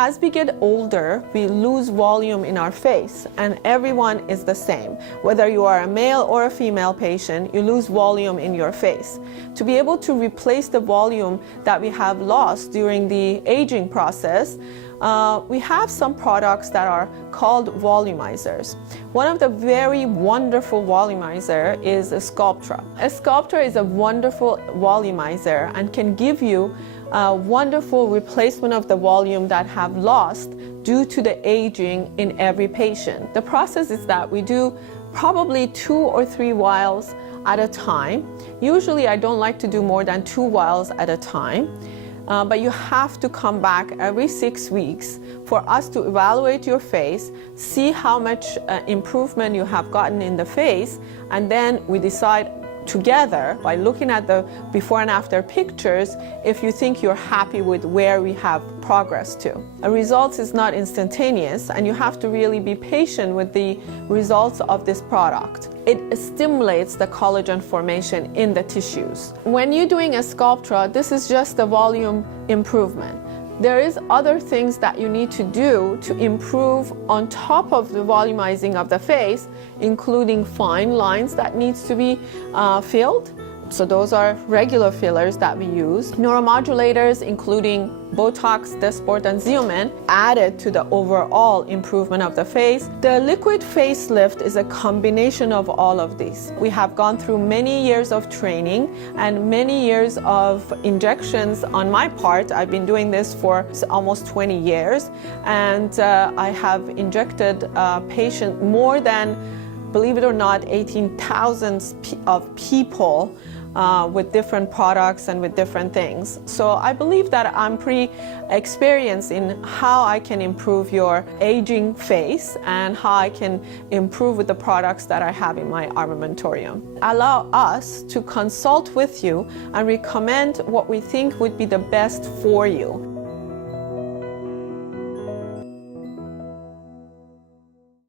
As we get older, we lose volume in our face, and everyone is the same. Whether you are a male or a female patient, you lose volume in your face. To be able to replace the volume that we have lost during the aging process, we have some products that are called volumizers. One of the very wonderful volumizer is a Sculptra. A Sculptra is a wonderful volumizer and can give you a wonderful replacement of the volume that have lost due to the aging in every patient. The process is that we do probably 2 or 3 vials at a time. Usually I don't like to do more than 2 vials at a time. But you have to come back every 6 weeks for us to evaluate your face, see how much improvement you have gotten in the face, and then we decide together by looking at the before and after pictures if you think you're happy with where we have progressed to. A result is not instantaneous, and you have to really be patient with the results of this product. It stimulates the collagen formation in the tissues. When you're doing a Sculptra, this is just a volume improvement. There is other things that you need to do to improve on top of the volumizing of the face, including fine lines that needs to be filled. So those are regular fillers that we use. Neuromodulators, including Botox, Dysport, and Xeomin, added to the overall improvement of the face. The liquid facelift is a combination of all of these. We have gone through many years of training and many years of injections on my part. I've been doing this for almost 20 years, and I have injected patients more than, believe it or not, 18,000 of people with different products and with different things. So I believe that I'm pretty experienced in how I can improve your aging face and how I can improve with the products that I have in my armamentarium. Allow us to consult with you and recommend what we think would be the best for you.